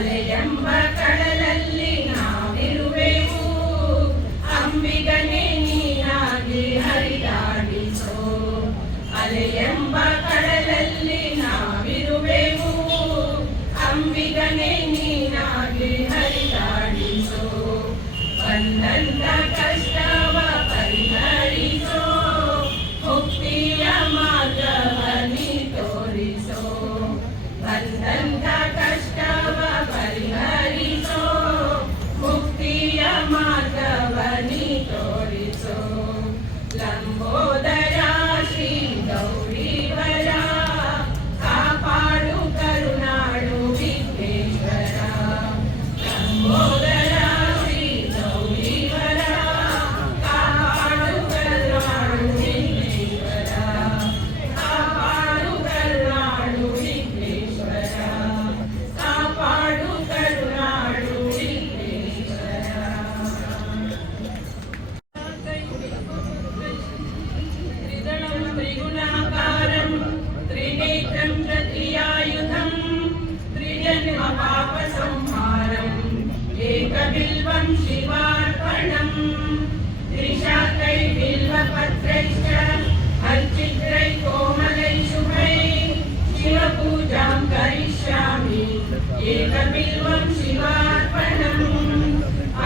ಅಲೆಯೆಂಬ ಕಡಲಲ್ಲಿ ನಾವಿರುವೆವು, ಅಂಬಿಗನೇ ನೀನಾಗಿ ಹರಿದಾಡಿಸೋ. ಅಲೆಯೆಂಬ ಕಡಲಲ್ಲಿ ನಾವಿರುವೆವು, ಅಂಬಿಗನೇ ನೀನಾಗಿ ಹರಿದಾಡಿಸೋ. ಬಂದಂತ ಕಷ್ಟವ ಪರಿಹರಿಸೋ, ಮುಕ್ತಿಯ ಮಾರ್ಗವ ನೀ ತೋರಿಸೋ. ಬಂದಂತ ಕಷ್ಟವ ಪರಿಹರಿಸೋ, ಮುಕ್ತಿಯ ಮಾರ್ಗವ ನೀ ತೋರಿಸೋ. ಲಂಬೋದರ ಶ್ರೀ ಗೌರೀವರ, ಕಾಪಾಡು ಕರುಣಾಡು ವಿಘ್ನೇಶ್ವರ. ಲಂಬೋದರ ಶ್ರೀ ಗೌರೀವರ, ಕಾಪಾಡು ಕರುಣಾಡು ವಿಘ್ನೇಶ್ವರ. ಕಾಪಾಡು ಕರುಣಾಡು ವಿಘ್ನೇಶ್ವರ. ಕಾಪಾಡು ಕರುಣಾಡು ವಿಘ್ನೇಶ್ವರ. ತ್ರಿದಳಂ ತ್ರಿಗುಣಾಕಾರಂ ತ್ರಿನೇತ್ರಂ ತ್ರಿಯಾಯುಧಂ, ತ್ರಿಜನ್ಮ ಪಾಪ ಸಂಹಾರಂ ಏಕಬಿಲ್ವಂ ಶಿವಾರ್ಪಣಂ. ತ್ರಿಶಾಖೈ ಬಿಲ್ವಪತ್ರೈಶ್ಚ अर्चित्रैः कोमलैः शुभैः शिवपूजां करिष्यामि, एकबिल्वं शिवार्पणम्.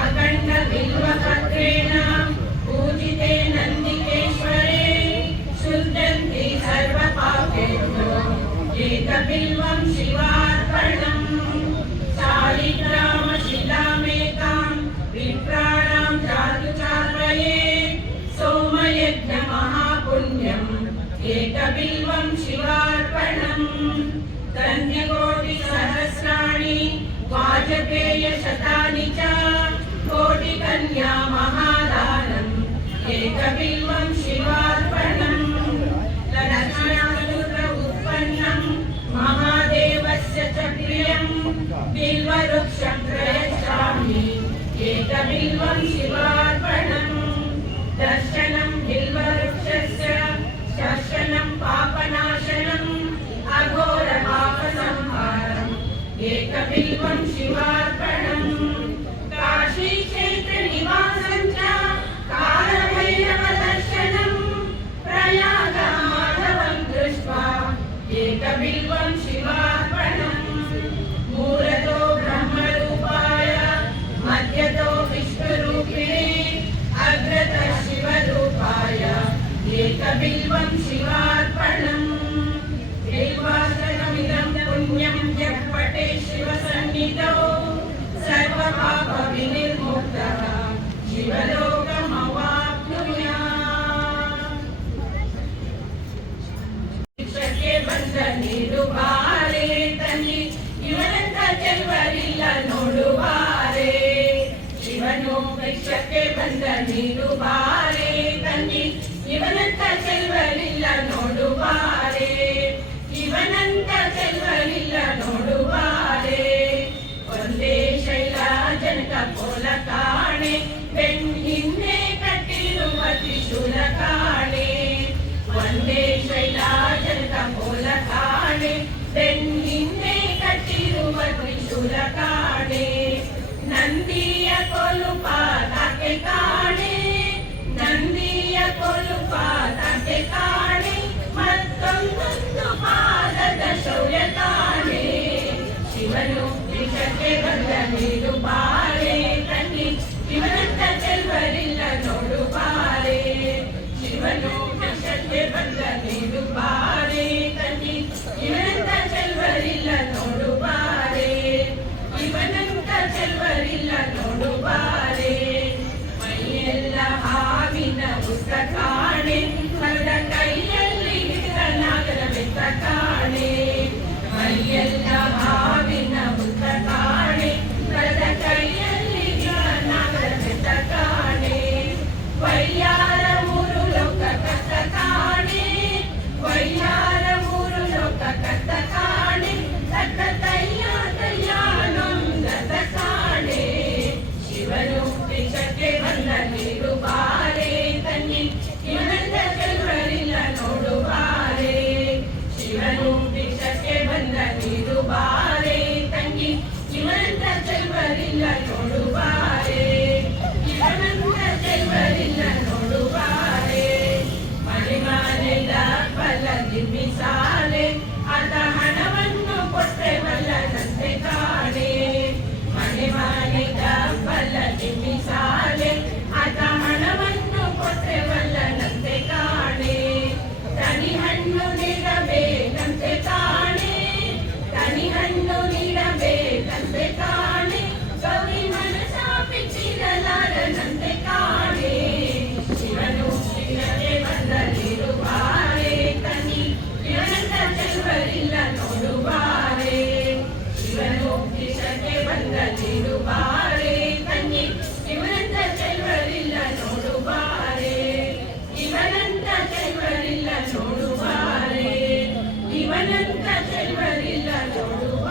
अखण्डबिल्वपत्रेण पूजिते नन्दिकेश्वरे, शुद्धन्ति सर्वपापेभ्यो एकबिल्वं शिवार्पणम्. शालिग्रामशिलामेकां विप्राणां जातु चार्वये, सोमयज्ञमहापुण्यम् एकबिल्वं शिवार्पणम्. कन्यकोटिसहस्राणि वाजपेयशतानि च, कोटिकन्या महादानम् एकबिल्वं शिवार्पणम्. लक्ष्मणासुर उत्पन्नम् महादेवस्य च प्रियम्, बिल्ववृक्षं प्रयच्छामि एकबिल्वं शिवार्पणम्. दर्शनं बिल्ववृक्षस्य दर्शनं पापनाशनम्, अघोरपापसंहारम् एकबिल्वं शिवार्पणम्. काशीक्षेत्रनिवासं च कालभैरवदर्शनम्, प्रयागमाधवं दृष्ट्वा एकबिल्वं शिवार्पणम्. मूलतो ब्रह्मरूपाय मध्यतो विष्णुरूपिणे, अग्रतः शिवरूपाय एकबिल्वं शिवार्पणम्. बिल्वार्पणमिदं पुण्यं यः पठेत् शिवसन्निधौ, सर्वपापविनिर्मुक्तः शिवलोकमवाप्नुयात्. ಭಿಕ್ಷಕ್ಕೆ ಬಂದ ನೀಡುವಾರೆ ತನ್ನಿ, ಇವನಂತ ಚೆಲುವರಿಲ್ಲ ನೋಡುವಾರೆ. ಶಿವನು ಭಿಕ್ಷಕ್ಕೆ ಬಂದ ನೀಡುವಾರೆ ತನ್ನಿ, ಇವನಂತ ಚೆಲುವರಿಲ್ಲ ನೋಡುವಾರೆ. ಇವನಂತ ಚೆಲುವರಿಲ್ಲ ನೋಡುವಾರೆ. ಒಂದೇ ಶೈಲಾಜನಕ ಕೋಲ ಕಾಣೆ, ಬೆನ್ ಹಿಂದೆ ಕಟ್ಟಿರುವ ತ್ರಿಶೂಲ ಕಾಣೆ. ಒಂದೇ ಶೈಲಾಜನಕ ಕೋಲ ಕಾಣೆ, ಬೆನ್ ಹಿಂದೆ ಕಟ್ಟಿರುವ ತ್ರಿಶೂಲ ಕಾಣೆ. ನಂದಿಯ ಕೊಲುಪಾದಕ್ಕೆ ಕಾಣೆ, ನಂದಿಯ ಕೊಲುಪಾದಕ್ಕೆ ಕಾಣೆ, ಮತ್ತೊಂದೊಂದು ಪಾದದ ಶೌರ್ಯ ಕಾಣೆ. ಶಿವನು ಭಿಕ್ಷಕ್ಕೆ ಬಂದ ನೀಡುವಾರೆ ತನ್ನಿ, ಇವನಂತ ಚೆಲುವರಿಲ್ಲ ನೋಡುವಾರೆ. ಶಿವನು ಭಿಕ್ಷಕ್ಕೆ ಬಂದ ನೀಡುವಾರೆ ತನ್ನಿ, ಇವನಂತ ಚೆಲುವರಿಲ್ಲ ನೋಡುವಾರೆ. ಇವನಂತ ಚೆಲುವರಿಲ್ಲ ನೋಡುವಾರೆ. ಮೈಯೆಲ್ಲ ಹಾವಿನ ಉಸ್ತ ಕಾಣೆ, ಕಳೆದ ಕೈಯಲ್ಲಿ ಹಿಡಿದ ನಾಗರ ಬೆತ್ತ ಕಾಣೆ. ಮೈಯೆಲ್ಲ ಹಾವಿನ ಉಸ್ತ ಕಾಣೆ, ಕಳೆದ ಕೈಯಲ್ಲಿ ಹಿಡಿದ ನಾಗರ ಬೆತ್ತ ಕಾಣೆ. ವೈಯಾರ ಮೂರು ಲೋಕ ಕತ್ತ ಕಾಣೆ, ವೈಯಾರ ಮೂರು ಲೋಕ ಕತ್ತ ಕಾಣೆ. ತಕ್ಕ ತಯ್ಯ ತಯ್ಯಾನೊಂದದ ಕಾಣೆ. ಶಿವನು ಭಿಕ್ಷಕ್ಕೆ ಬಂದ ನೀಡುವಾರೆ ತನ್ನಿ, ಇವನಂತ ಚೆಲುವರಿಲ್ಲ ನೋಡುವಾರೆ. ಶಿವನು ಭಿಕ್ಷಕ್ಕೆ ಬಂದ ನೀಡುವಾರೆ ತಂಗಿ, ಇವನಂತ ನೋಡುವಾರೆ ಇವನಂತ ಚೆಲ್ವರಿಲ್ಲ ನೋಡುವಾರೆ ಮನೆ ಮನೆಯ ಬಲ ನಿರ್ಮಿಸಾಲೆ ಅದ ಹಣವನ್ನು ಕೊಟ್ಟೆ ಬಲ್ಲನಂತೆ ಕಾಣೆ ಮನೆ ಮನೆಯ ಬಲ ನಿರ್ಮಿಸಾಲೆ ಅದ ಹಣವನ್ನು ಕೊಟ್ಟೆ ಬಲ್ಲನಂತೆ ಕಾಣೆ ತನಿ ಹಣ್ಣು ನೀಡಬೇಕಂತೆ ಕಾಣೆ ತನಿ ಹಣ್ಣು ನೀಡಬೇಕಂತೆ ಕಾಣೆ ಗೌರಿ ಮನಸ ಬಿಚ್ಚಿರಲಾರನಂತೆ ಕಾಣೆ ಶಿವನು ಶಿವಗೆ ಬಂದಲಿರುವಾರೆ ತನಿ ಇವನಂತ ಚೆಲ್ವರಿಲ್ಲ ನೋಡುವಾರೆ ಶಿವನು ಶಿವಗೆ ಬಂದಲಿರುವಾರೆ ತನಿ ಇವನಂತ ಚೆಲ್ವರಿಲ್ಲ ನೋಡುವಾರೆ ಇವನಂತ ಚೆಲ್ವರಿಲ್ಲ ನೋಡುವಾರೆ ಇವನಂತ ಚೆಲ್ವರಿಲ್ಲ ನೋಡುವಾರೆ